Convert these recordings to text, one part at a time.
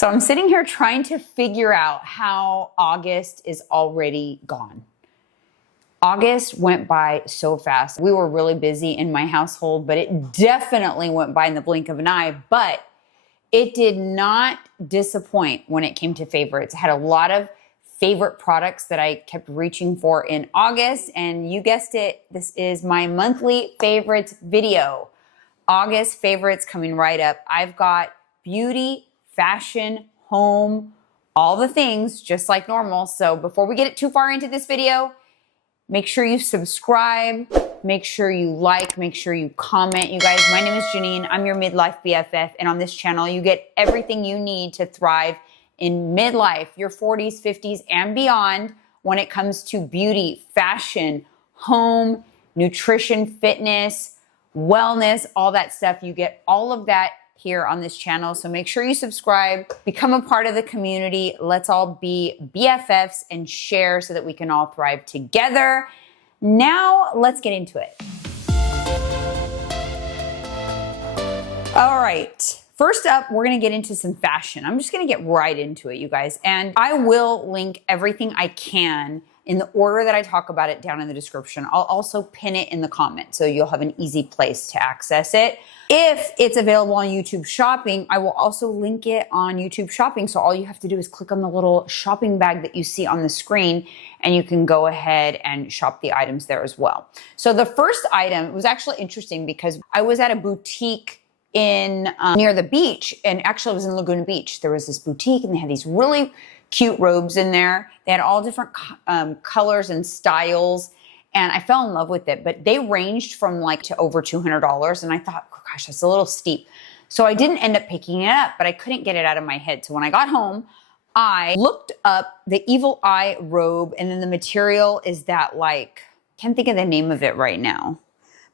So I'm sitting here trying to figure out how August is already gone. August went by so fast. We were really busy in my household, but it definitely went by in the blink of an eye. But it did not disappoint when it came to favorites. I had a lot of favorite products that I kept reaching for in August. And you guessed it, this is my monthly favorites video. August favorites coming right up. I've got beauty, fashion, home, all the things just like normal. So before we get too far into this video, make sure you subscribe, make sure you like, make sure you comment. You guys, my name is Janine. I'm your midlife BFF. And on this channel, you get everything you need to thrive in midlife, your 40s, 50s, and beyond when it comes to beauty, fashion, home, nutrition, fitness, wellness, all that stuff. You get all of that here on this channel. So make sure you subscribe, become a part of the community. Let's all be BFFs and share so that we can all thrive together. Now let's get into it. All right. First up, we're going to get into some fashion. I'm just going to get right into it, you guys. And I will link everything I can in the order that I talk about it down in the description. I'll also pin it in the comments so you'll have an easy place to access it. If it's available on YouTube Shopping, I will also link it on YouTube Shopping. So all you have to do is click on the little shopping bag that you see on the screen and you can go ahead and shop the items there as well. So the first item was actually interesting because I was at a boutique in near the beach, and actually it was in Laguna Beach. There was this boutique and they had these really cute robes in there. They had all different colors and styles, and I fell in love with it. But they ranged from like to over $200, and I thought, oh gosh, that's a little steep. So I didn't end up picking it up, but I couldn't get it out of my head. So when I got home, I looked up the Evil Eye robe, and then the material is that like, can't think of the name of it right now.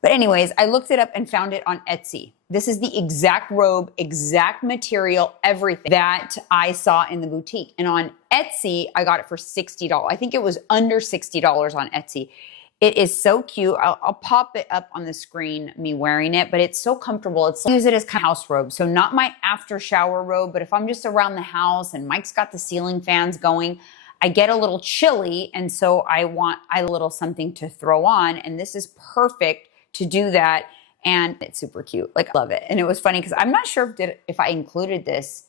But anyways, I looked it up and found it on Etsy. This is the exact robe, exact material, everything that I saw in the boutique. And on Etsy, I got it for $60. I think it was under $60 on Etsy. It is so cute. I'll pop it up on the screen, me wearing it, but it's so comfortable. I use it as kind of house robe. So not my after shower robe, but if I'm just around the house and Mike's got the ceiling fans going, I get a little chilly. And so I want a little something to throw on. And this is perfect to do that. And it's super cute. Like, I love it. And it was funny because I'm not sure if I included this.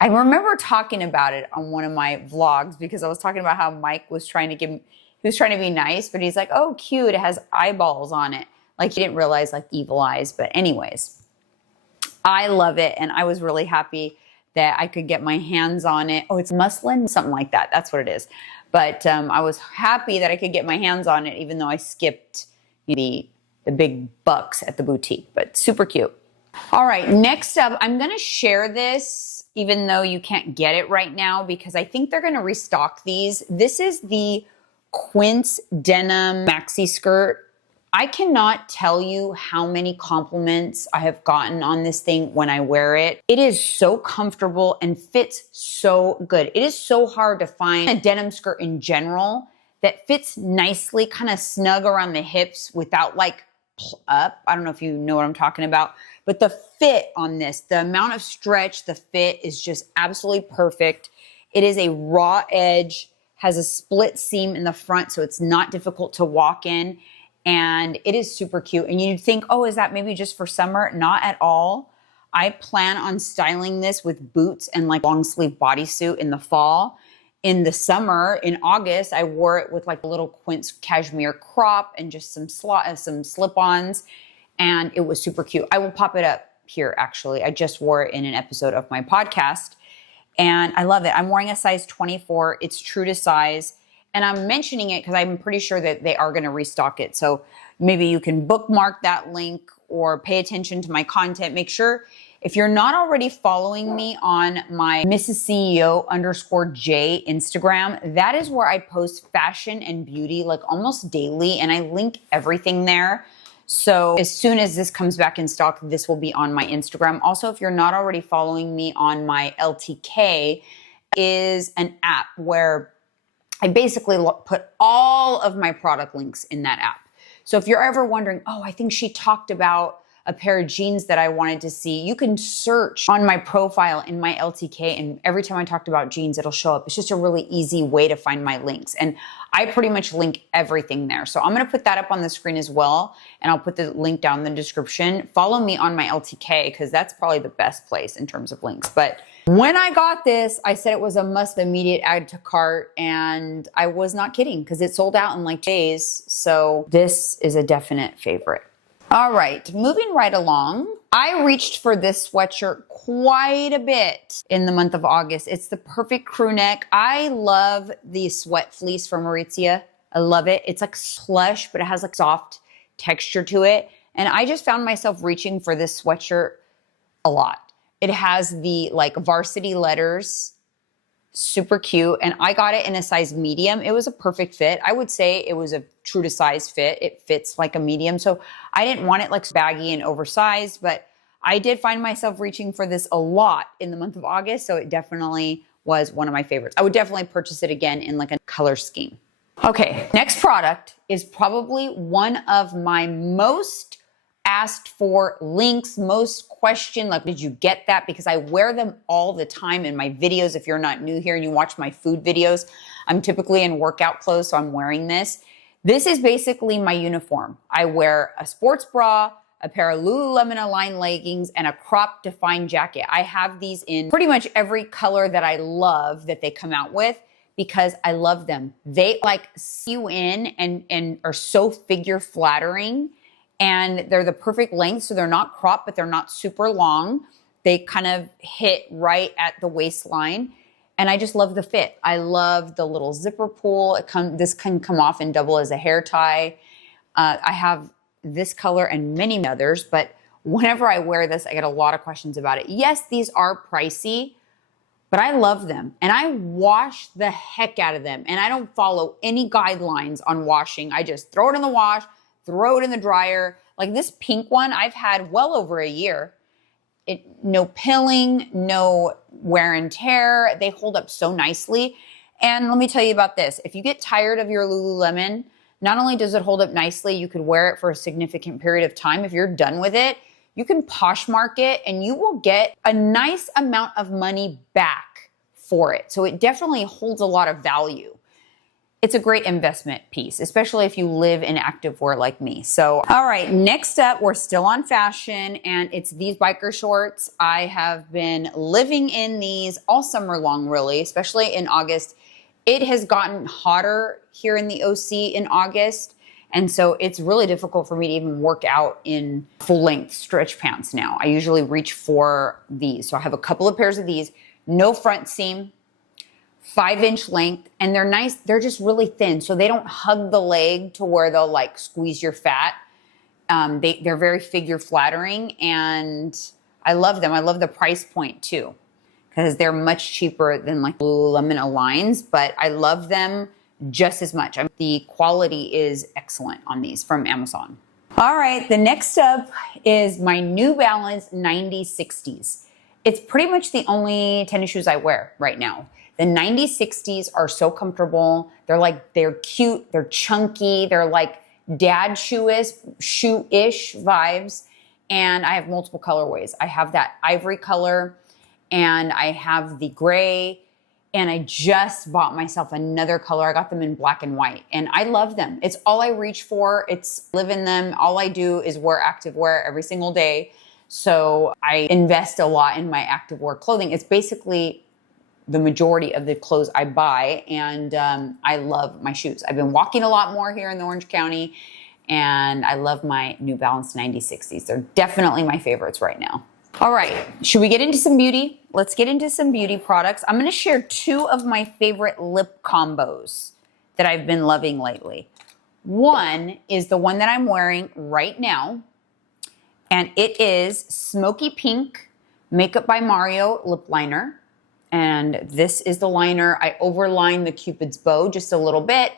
I remember talking about it on one of my vlogs because I was talking about how Mike was trying to he was trying to be nice, but he's like, oh, cute. It has eyeballs on it. Like, he didn't realize like evil eyes. But anyways, I love it. And I was really happy that I could get my hands on it. Oh, it's muslin, something like that. That's what it is. But I was happy that I could get my hands on it, even though I skipped the big bucks at the boutique, but super cute. All right, next up, I'm gonna share this, even though you can't get it right now, because I think they're gonna restock these. This is the Quint denim maxi skirt. I cannot tell you how many compliments I have gotten on this thing when I wear it. It is so comfortable and fits so good. It is so hard to find a denim skirt in general that fits nicely, kind of snug around the hips without like up. I don't know if you know what I'm talking about, but the fit on this, the amount of stretch, the fit is just absolutely perfect. It is a raw edge, has a split seam in the front, so it's not difficult to walk in, and it is super cute. And you'd think, oh, is that maybe just for summer? Not at all. I plan on styling this with boots and like long sleeve bodysuit in the fall. In the summer, in August, I wore it with like a little Quint cashmere crop and just some slip-ons, and it was super cute. I will pop it up here, actually. I just wore it in an episode of my podcast, and I love it. I'm wearing a size 24. It's true to size, and I'm mentioning it because I'm pretty sure that they are going to restock it. So maybe you can bookmark that link or pay attention to my content. Make sure, if you're not already following me on my Mrs. CEO _J Instagram, that is where I post fashion and beauty like almost daily, and I link everything there. So as soon as this comes back in stock, this will be on my Instagram. Also, if you're not already following me on my LTK, is an app where I basically put all of my product links in that app. So if you're ever wondering, oh, I think she talked about a pair of jeans that I wanted to see, you can search on my profile in my LTK, and every time I talked about jeans, it'll show up. It's just a really easy way to find my links. And I pretty much link everything there. So I'm gonna put that up on the screen as well, and I'll put the link down in the description. Follow me on my LTK, because that's probably the best place in terms of links. But when I got this, I said it was a must immediate add to cart, and I was not kidding, because it sold out in like days. So this is a definite favorite. All right, moving right along. I reached for this sweatshirt quite a bit in the month of August. It's the perfect crew neck. I love the sweat fleece from Aritzia. I love it. It's like plush, but it has like soft texture to it. And I just found myself reaching for this sweatshirt a lot. It has the like varsity letters, super cute. And I got it in a size medium. It was a perfect fit. I would say it was a true to size fit. It fits like a medium. So I didn't want it like baggy and oversized, but I did find myself reaching for this a lot in the month of August. So it definitely was one of my favorites. I would definitely purchase it again in like a color scheme. Okay, next product is probably one of my most asked for links, most questioned, like, did you get that? Because I wear them all the time in my videos. If you're not new here and you watch my food videos, I'm typically in workout clothes, so I'm wearing this. This is basically my uniform. I wear a sports bra, a pair of Lululemon Align leggings, and a crop Define jacket. I have these in pretty much every color that I love that they come out with, because I love them. They like see you in and are so figure flattering. And they're the perfect length, so they're not cropped, but they're not super long. They kind of hit right at the waistline. And I just love the fit. I love the little zipper pull. This can come off and double as a hair tie. I have this color and many others, but whenever I wear this, I get a lot of questions about it. Yes, these are pricey, but I love them. And I wash the heck out of them. And I don't follow any guidelines on washing. I just throw it in the wash, throw it in the dryer. Like this pink one, I've had well over a year. No pilling, no wear and tear. They hold up so nicely. And let me tell you about this. If you get tired of your Lululemon, not only does it hold up nicely, you could wear it for a significant period of time. If you're done with it, you can Poshmark it and you will get a nice amount of money back for it. So it definitely holds a lot of value. It's a great investment piece, especially if you live in activewear like me. So, all right, next up, we're still on fashion, and it's these biker shorts. I have been living in these all summer long, really, especially in August. It has gotten hotter here in the OC in August, and so it's really difficult for me to even work out in full-length stretch pants now. I usually reach for these. So I have a couple of pairs of these, no front seam, 5-inch length, and they're nice. They're just really thin, so they don't hug the leg to where they'll like squeeze your fat. They're very figure flattering, and I love them. I love the price point too, because they're much cheaper than like Lululemon Aligns, but I love them just as much. The quality is excellent on these from Amazon. All right, the next up is my New Balance 9060s. It's pretty much the only tennis shoes I wear right now. The 9060s are so comfortable. They're cute, they're chunky, they're like dad shoe-ish vibes. And I have multiple colorways. I have that ivory color, and I have the gray, and I just bought myself another color. I got them in black and white, and I love them. It's all I reach for. It's live in them. All I do is wear activewear every single day. So I invest a lot in my activewear clothing. It's basically the majority of the clothes I buy, and I love my shoes. I've been walking a lot more here in the Orange County, and I love my New Balance 9060s. They're definitely my favorites right now. All right, should we get into some beauty? Let's get into some beauty products. I'm gonna share two of my favorite lip combos that I've been loving lately. One is the one that I'm wearing right now, and it is Smoky Pink Makeup by Mario lip liner. And this is the liner. I overline the Cupid's bow just a little bit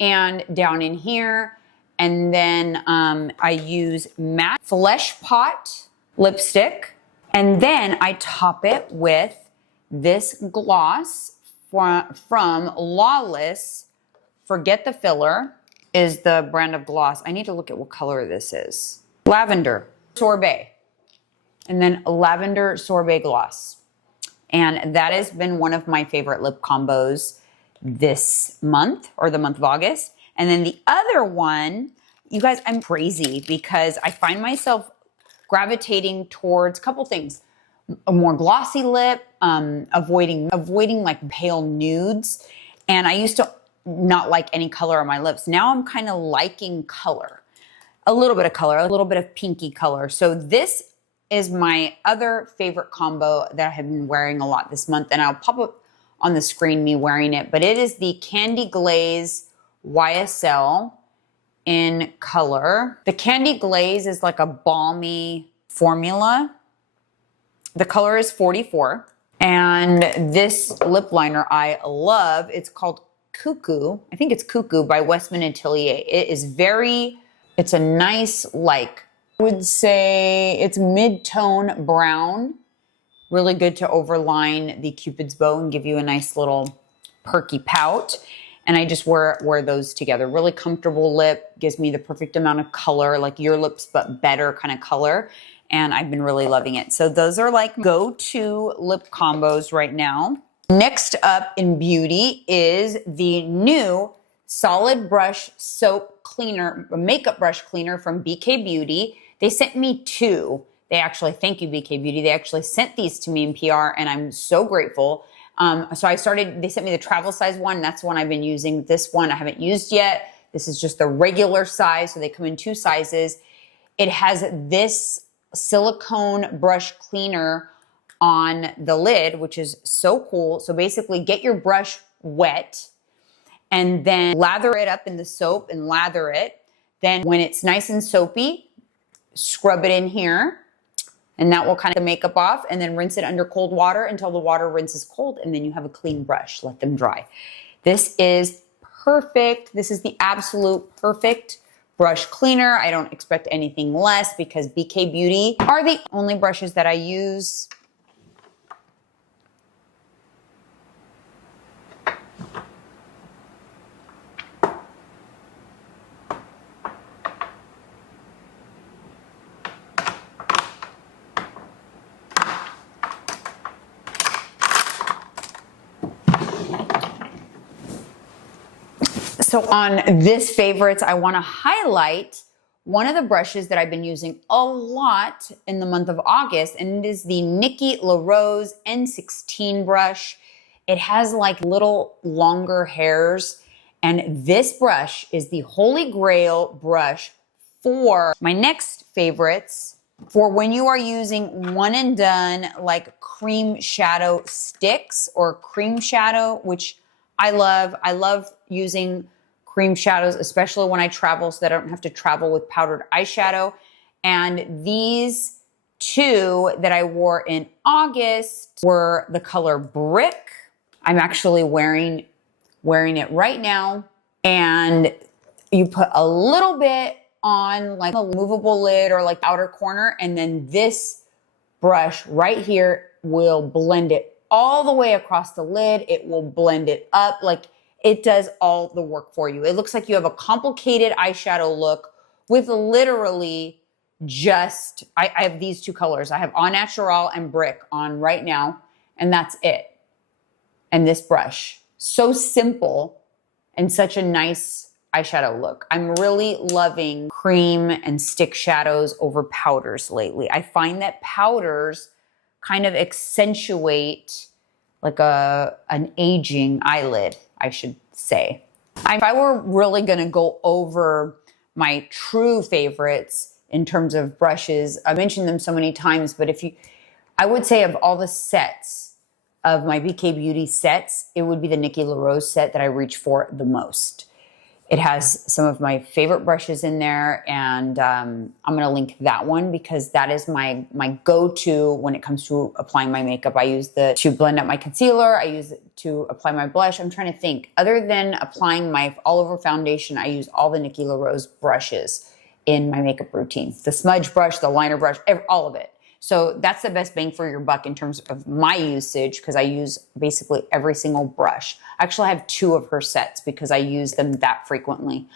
and down in here. And then I use matte Fleshpot lipstick. And then I top it with this gloss from Lawless. Forget the Filler is the brand of gloss. I need to look at what color this is. Lavender Sorbet, and then Lavender Sorbet Gloss. And that has been one of my favorite lip combos this month, or the month of August. And then the other one, you guys, I'm crazy because I find myself gravitating towards a couple things. A more glossy lip, avoiding like pale nudes. And I used to not like any color on my lips. Now I'm kind of liking color. A little bit of color, a little bit of pinky color. So this is my other favorite combo that I have been wearing a lot this month. And I'll pop up on the screen me wearing it. But it is the Candy Glaze YSL in color. The Candy Glaze is like a balmy formula. The color is 44. And this lip liner I love. It's called Cuckoo. I think it's Cuckoo by Westman Atelier. It's a nice, like, I would say it's mid-tone brown. Really good to overline the Cupid's bow and give you a nice little perky pout. And I just wear those together. Really comfortable lip, gives me the perfect amount of color, like your lips, but better kind of color. And I've been really loving it. So those are like go-to lip combos right now. Next up in beauty is the new Solid Brush Soap Cleaner, makeup brush cleaner from BK Beauty. They sent me two. Thank you, BK Beauty. They actually sent these to me in PR, and I'm so grateful. So they sent me the travel size one. That's the one I've been using. This one I haven't used yet. This is just the regular size. So they come in two sizes. It has this silicone brush cleaner on the lid, which is so cool. So basically get your brush wet and then lather it up in the soap and lather it. Then when it's nice and soapy, scrub it in here and that will kind of get the makeup off, and then rinse it under cold water until the water rinses cold, and then you have a clean brush. Let them dry. This is perfect. This is the absolute perfect brush cleaner. I don't expect anything less because BK Beauty are the only brushes that I use. So on this favorites, I want to highlight one of the brushes that I've been using a lot in the month of August, and it is the Nikki LaRose N16 brush. It has like little longer hairs, and this brush is the holy grail brush for my next favorites for when you are using one and done like cream shadow sticks or cream shadow, which I love. I love using cream shadows, especially when I travel so that I don't have to travel with powdered eyeshadow. And these two that I wore in August were the color Brick. I'm actually wearing it right now. And you put a little bit on like a movable lid or like outer corner, and then this brush right here will blend it all the way across the lid. It will blend it up. Like, it does all the work for you. It looks like you have a complicated eyeshadow look with literally just, I have these two colors. I have Au Naturel and Brick on right now, and that's it. And this brush, so simple and such a nice eyeshadow look. I'm really loving cream and stick shadows over powders lately. I find that powders kind of accentuate like an aging eyelid, I should say. If I were really gonna go over my true favorites in terms of brushes, I mentioned them so many times, but I would say of all the sets of my BK Beauty sets, it would be the Nikki LaRose set that I reach for the most. It has some of my favorite brushes in there, and I'm gonna link that one because that is my go-to when it comes to applying my makeup. I use it to blend out my concealer. I use it to apply my blush. I'm trying to think. Other than applying my all-over foundation, I use all the Nikki LaRose brushes in my makeup routine. The smudge brush, the liner brush, all of it. So that's the best bang for your buck in terms of my usage because I use basically every single brush. I actually have two of her sets because I use them that frequently.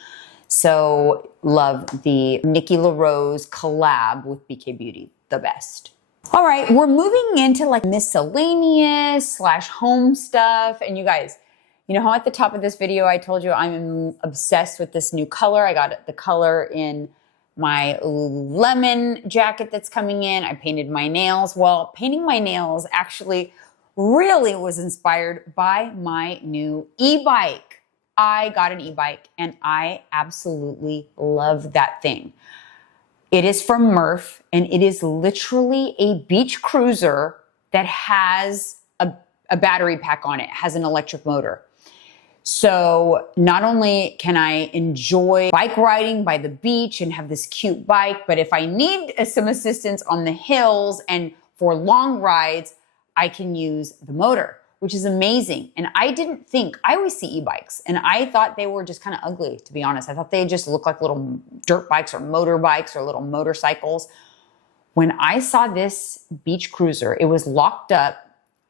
So love the Nikki LaRose collab with BK Beauty, the best. All right, we're moving into like miscellaneous / home stuff. And you guys, you know how at the top of this video, I told you I'm obsessed with this new color. I got the color in my Lululemon jacket that's coming in. I painted my nails. Well, painting my nails actually really was inspired by my new e-bike. I got an e-bike and I absolutely love that thing. It is from Murf and it is literally a beach cruiser that has a battery pack on it, has an electric motor. So not only can I enjoy bike riding by the beach and have this cute bike, but if I need some assistance on the hills and for long rides, I can use the motor, which is amazing. And I didn't think, I always see e-bikes and I thought they were just kind of ugly, to be honest. I thought they just looked like little dirt bikes or motorbikes or little motorcycles. When I saw this beach cruiser, it was locked up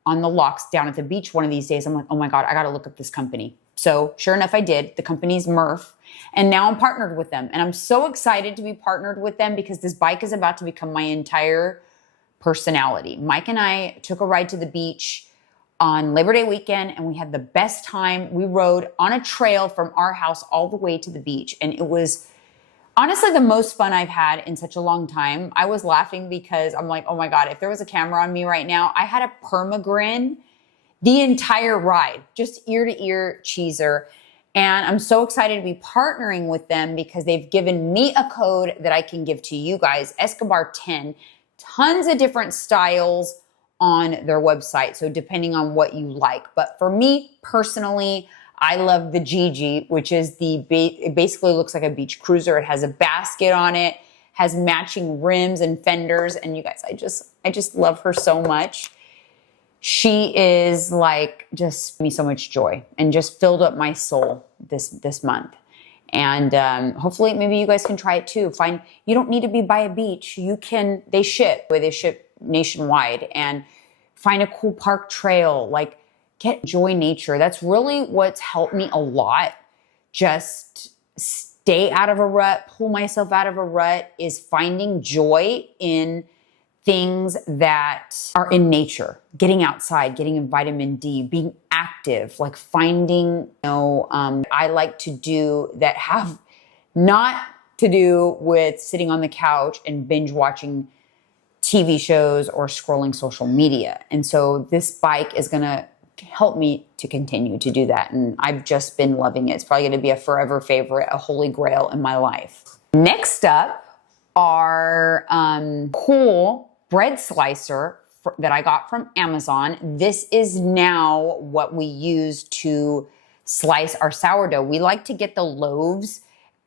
on the locks down at the beach one of these days. I'm like, oh my God, I got to look up this company. So sure enough, I did. The company's Murf, and now I'm partnered with them. And I'm so excited to be partnered with them because this bike is about to become my entire personality. Mike and I took a ride to the beach on Labor Day weekend and we had the best time. We rode on a trail from our house all the way to the beach. And it was honestly the most fun I've had in such a long time. I was laughing because I'm like, oh my God, if there was a camera on me right now, I had a perma grin the entire ride, just ear to ear cheeser. And I'm so excited to be partnering with them because they've given me a code that I can give to you guys, Escobar 10, tons of different styles on their website. So depending on what you like. But for me personally, I love the Gigi, which is it basically looks like a beach cruiser. It has a basket on it, has matching rims and fenders. And you guys, I just love her so much. She is like just me so much joy and just filled up my soul this month. And hopefully maybe you guys can try it too. You don't need to be by a beach. They ship nationwide, and find a cool park trail, like enjoy nature. That's really what's helped me a lot. Just stay out of a rut, pull myself out of a rut, is finding joy in things that are in nature, getting outside, getting in vitamin D, being active, like finding, I like to do that have not to do with sitting on the couch and binge watching TV shows or scrolling social media. And so this bike is going to help me to continue to do that. And I've just been loving it. It's probably going to be a forever favorite, a holy grail in my life. Next up are cool bread slicer that I got from Amazon. This is now what we use to slice our sourdough. We like to get the loaves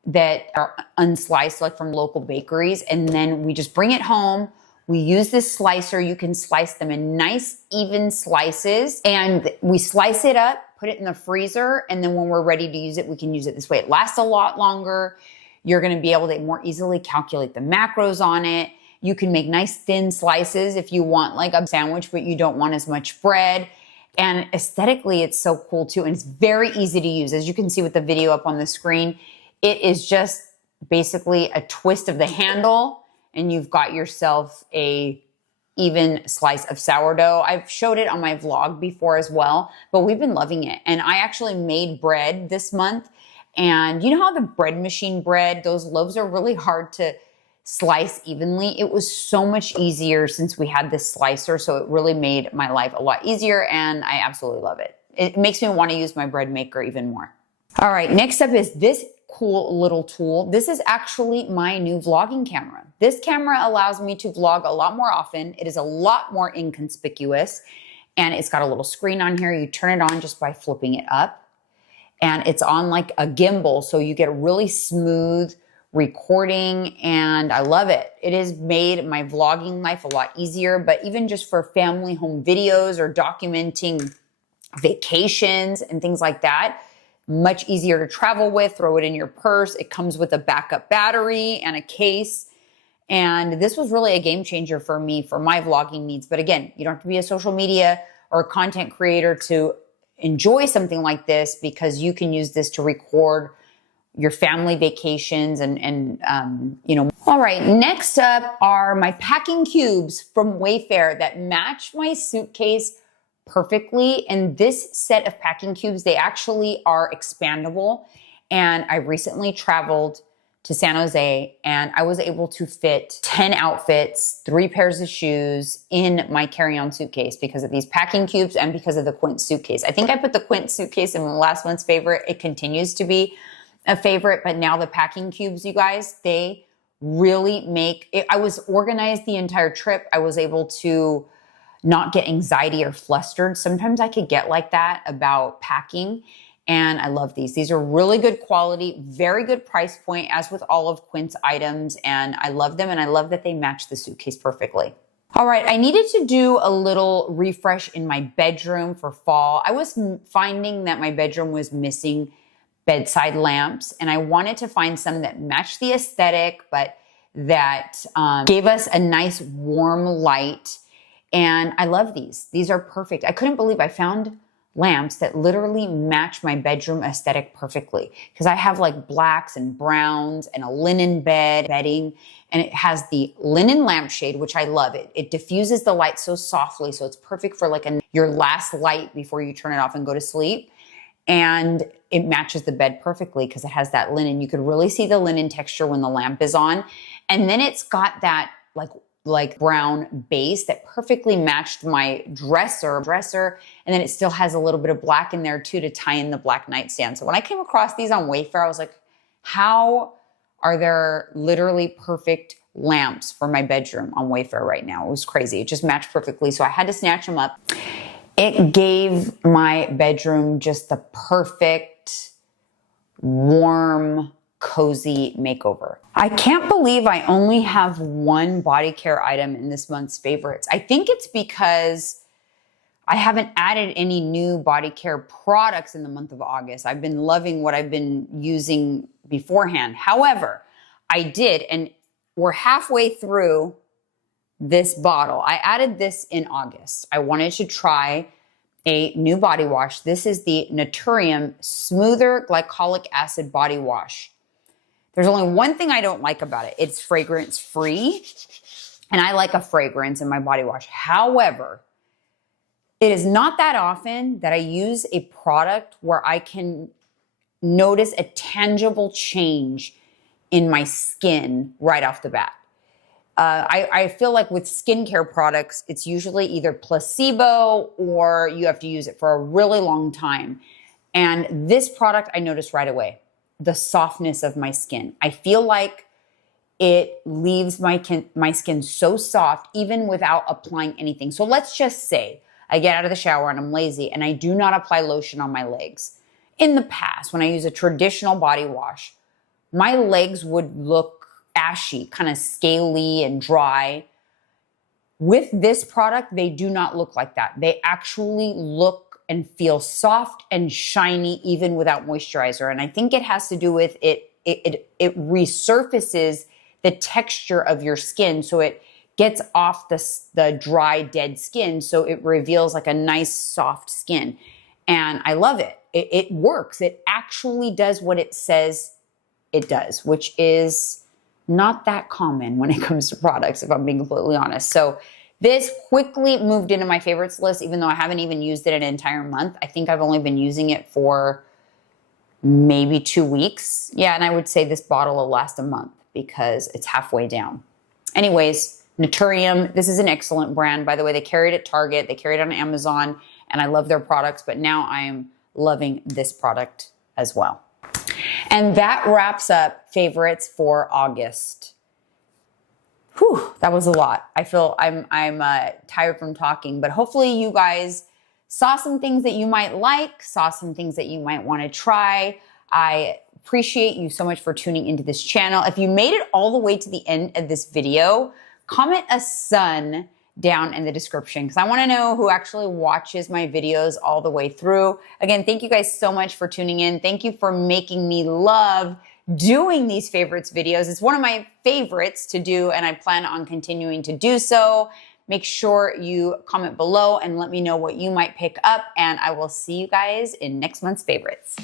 that are unsliced, like from local bakeries, and then we just bring it home. We use this slicer. You can slice them in nice, even slices, and we slice it up, put it in the freezer, and then when we're ready to use it, we can use it this way. It lasts a lot longer. You're gonna be able to more easily calculate the macros on it. You can make nice thin slices if you want like a sandwich, but you don't want as much bread. And aesthetically, it's so cool too. And it's very easy to use. As you can see with the video up on the screen, it is just basically a twist of the handle and you've got yourself a even slice of sourdough. I've showed it on my vlog before as well, but we've been loving it. And I actually made bread this month. And you know how the bread machine bread, those loaves are really hard to slice evenly. It was so much easier since we had this slicer. So it really made my life a lot easier and I absolutely love it. It makes me want to use my bread maker even more. All right, next up is this cool little tool. This is actually my new vlogging camera. This camera allows me to vlog a lot more often. It is a lot more inconspicuous and it's got a little screen on here. You turn it on just by flipping it up and it's on like a gimbal. So you get a really smooth recording and I love it. It has made my vlogging life a lot easier, but even just for family home videos or documenting vacations and things like that, much easier to travel with, throw it in your purse. It comes with a backup battery and a case. And this was really a game changer for me for my vlogging needs. But again, you don't have to be a social media or a content creator to enjoy something like this because you can use this to record your family vacations and you know. All right, next up are my packing cubes from Wayfair that match my suitcase perfectly. And this set of packing cubes, they actually are expandable. And I recently traveled to San Jose and I was able to fit 10 outfits, 3 pairs of shoes in my carry-on suitcase because of these packing cubes and because of the Quint suitcase. I think I put the Quint suitcase in last month's favorite. It continues to be a favorite, but now the packing cubes, you guys, they really make it. I was organized the entire trip. I was able to not get anxiety or flustered. Sometimes I could get like that about packing. And I love these. These are really good quality, very good price point, as with all of Quint's items. And I love them. And I love that they match the suitcase perfectly. All right, I needed to do a little refresh in my bedroom for fall. I was finding that my bedroom was missing bedside lamps. And I wanted to find some that matched the aesthetic, but that gave us a nice warm light. And I love these. These are perfect. I couldn't believe I found lamps that literally match my bedroom aesthetic perfectly. Because I have like blacks and browns and a linen bedding. And it has the linen lampshade, which I love. It diffuses the light so softly. So it's perfect for like your last light before you turn it off and go to sleep. And it matches the bed perfectly because it has that linen. You could really see the linen texture when the lamp is on. And then it's got that like brown base that perfectly matched my dresser. And then it still has a little bit of black in there too to tie in the black nightstand. So when I came across these on Wayfair, I was like, how are there literally perfect lamps for my bedroom on Wayfair right now? It was crazy. It just matched perfectly. So I had to snatch them up. It gave my bedroom just the perfect, warm, cozy makeover. I can't believe I only have one body care item in this month's favorites. I think it's because I haven't added any new body care products in the month of August. I've been loving what I've been using beforehand. However, I did, and we're halfway through this bottle. I added this in August. I wanted to try a new body wash. This is the Naturium Smoother Glycolic Acid Body Wash. There's only one thing I don't like about it. It's fragrance free, and I like a fragrance in my body wash. However, it is not that often that I use a product where I can notice a tangible change in my skin right off the bat. I feel like with skincare products, it's usually either placebo or you have to use it for a really long time. And this product I noticed right away. The softness of my skin. I feel like it leaves my skin so soft even without applying anything. So let's just say I get out of the shower and I'm lazy and I do not apply lotion on my legs. In the past, when I use a traditional body wash, my legs would look ashy, kind of scaly and dry. With this product, they do not look like that. They actually look and feel soft and shiny even without moisturizer. And I think it has to do with it resurfaces the texture of your skin. So it gets off the dry, dead skin. So it reveals like a nice, soft skin. And I love it. It works. It actually does what it says it does, which is not that common when it comes to products, if I'm being completely honest. So this quickly moved into my favorites list, even though I haven't even used it an entire month. I think I've only been using it for maybe 2 weeks. Yeah, and I would say this bottle will last a month because it's halfway down. Anyways, Naturium, this is an excellent brand. By the way, they carry it at Target, they carry it on Amazon, and I love their products, but now I am loving this product as well. And that wraps up favorites for August. Whew, that was a lot. I feel I'm tired from talking, but hopefully you guys saw some things that you might like, saw some things that you might want to try. I appreciate you so much for tuning into this channel. If you made it all the way to the end of this video, comment a son down in the description because I want to know who actually watches my videos all the way through. Again, thank you guys so much for tuning in. Thank you for making me love doing these favorites videos. It's one of my favorites to do, and I plan on continuing to do so. Make sure you comment below and let me know what you might pick up, and I will see you guys in next month's favorites.